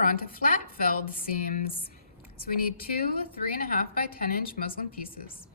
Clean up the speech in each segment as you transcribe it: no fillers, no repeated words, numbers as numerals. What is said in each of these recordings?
we're on to flat felled seams. So we need two 3.5 by 10 inch muslin pieces.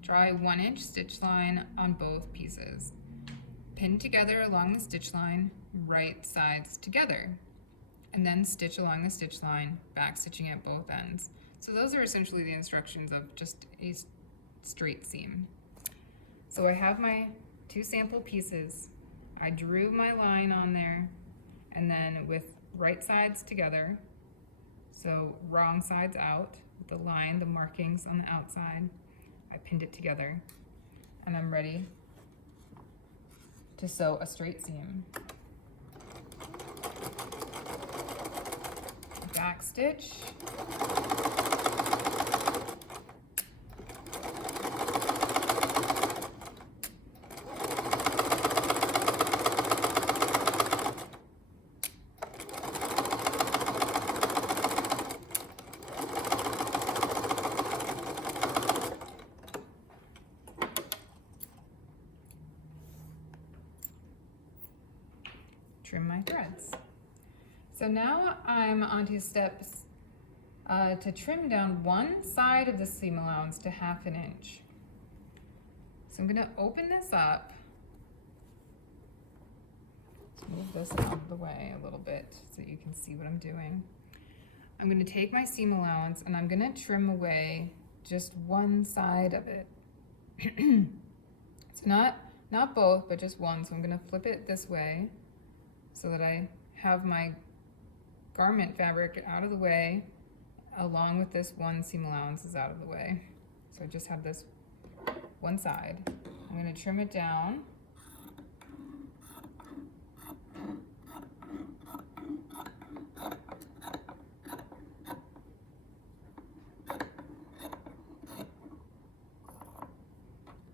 Draw a 1 inch stitch line on both pieces. Pin together along the stitch line, right sides together. And then stitch along the stitch line, back stitching at both ends. So those are essentially the instructions of just a straight seam. So I have my two sample pieces. I drew my line on there, and then with right sides together, so wrong sides out, with the line, the markings on the outside, I pinned it together, and I'm ready to sew a straight seam. Back stitch. Trim my threads. So now I'm onto steps to trim down one side of the seam allowance to 1/2 inch. So I'm going to open this up. Let's move this out of the way a little bit so you can see what I'm doing. I'm going to take my seam allowance and I'm going to trim away just one side of it. So not both, but just one. So I'm going to flip it this way so that I have my garment fabric out of the way, along with this one seam allowance is out of the way. So I just have this one side. I'm going to trim it down.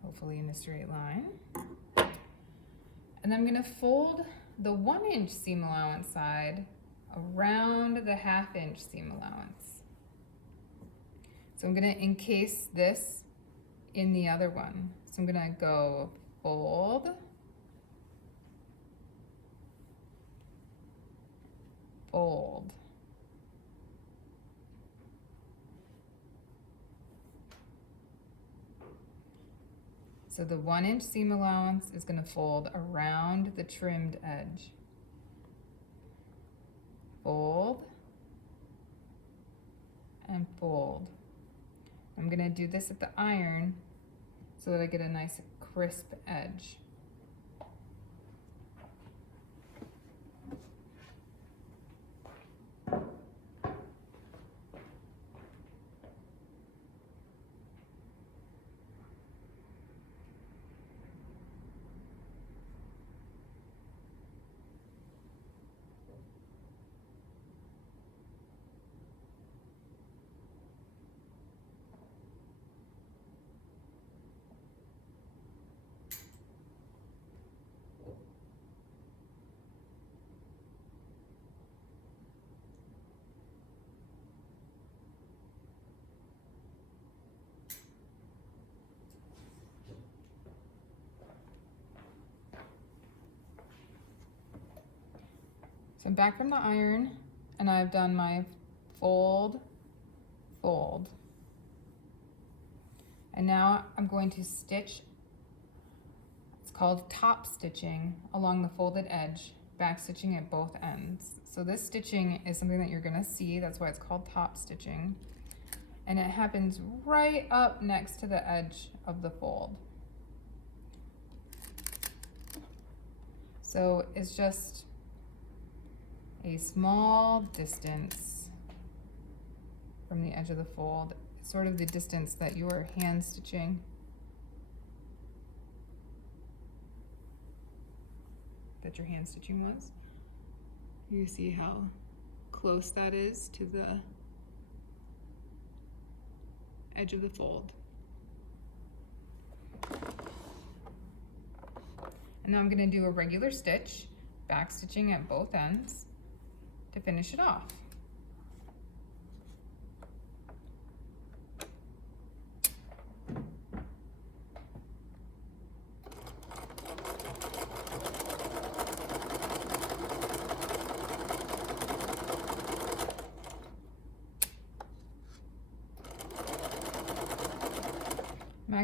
Hopefully in a straight line. And I'm going to fold the 1 inch seam allowance side around the 1/2 inch seam allowance. So I'm going to encase this in the other one. So I'm going to go fold, fold, so the 1 inch seam allowance is going to fold around the trimmed edge. Fold and fold. I'm going to do this at the iron so that I get a nice crisp edge. So I'm back from the iron and I've done my fold, fold. And now I'm going to stitch, it's called top stitching, along the folded edge, back stitching at both ends. So this stitching is something that you're gonna see, that's why it's called top stitching. And it happens right up next to the edge of the fold. So it's just a small distance from the edge of the fold. It's sort of the distance that you're hand stitching. That your hand stitching was. You see how close that is to the edge of the fold. And now I'm going to do a regular stitch, back stitching at both ends to finish it off.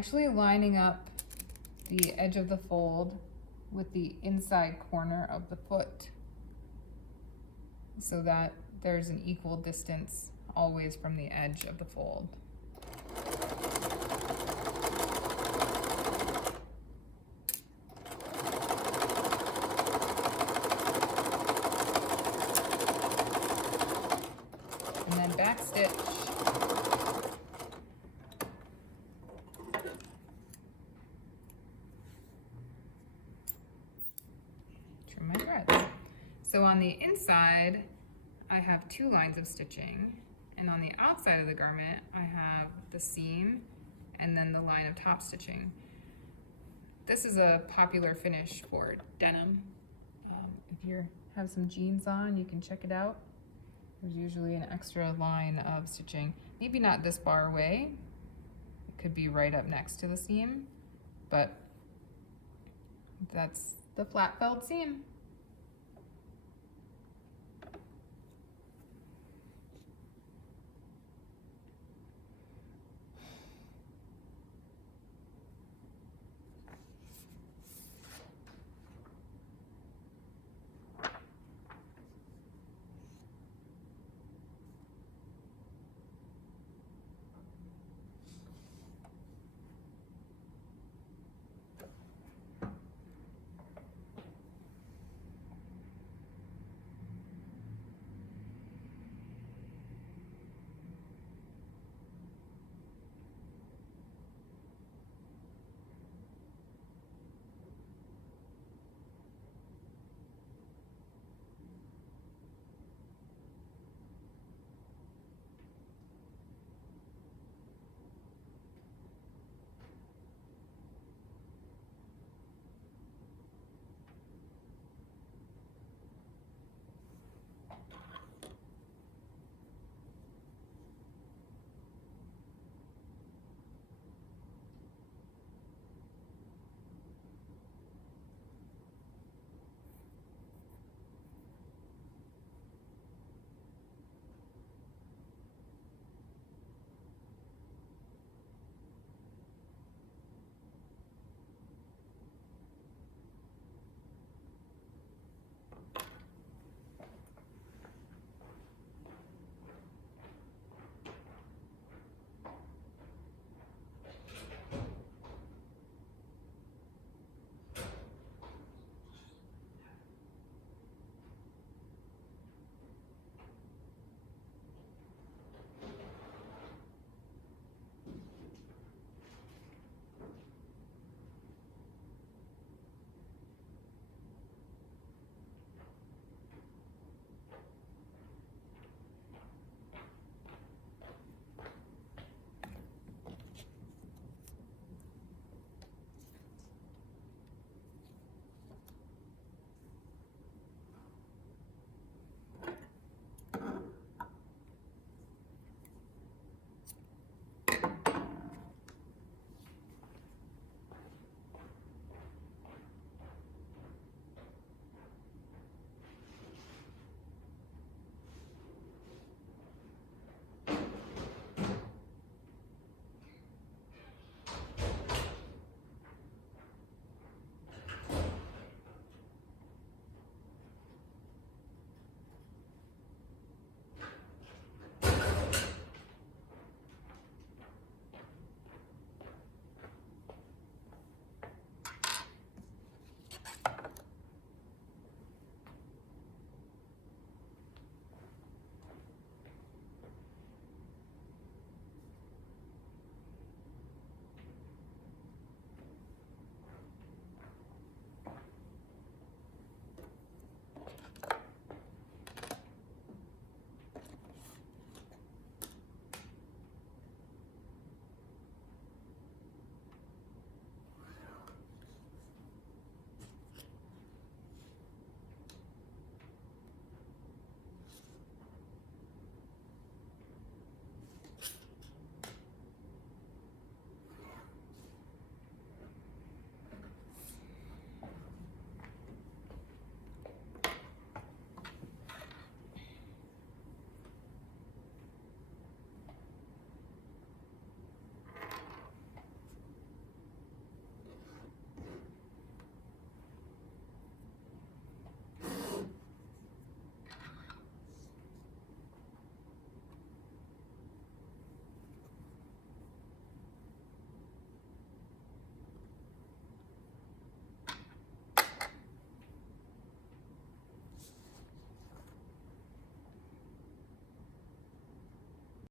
actually lining up the edge of the fold with the inside corner of the foot so that there's an equal distance always from the edge of the fold. And then back stitch. Trim my threads. So on the inside, I have 2 lines of stitching, and on the outside of the garment, I have the seam and then the line of top stitching. This is a popular finish for denim. If you have some jeans on, you can check it out. There's usually an extra line of stitching. Maybe not this far away. It could be right up next to the seam, but that's the flat felled seam.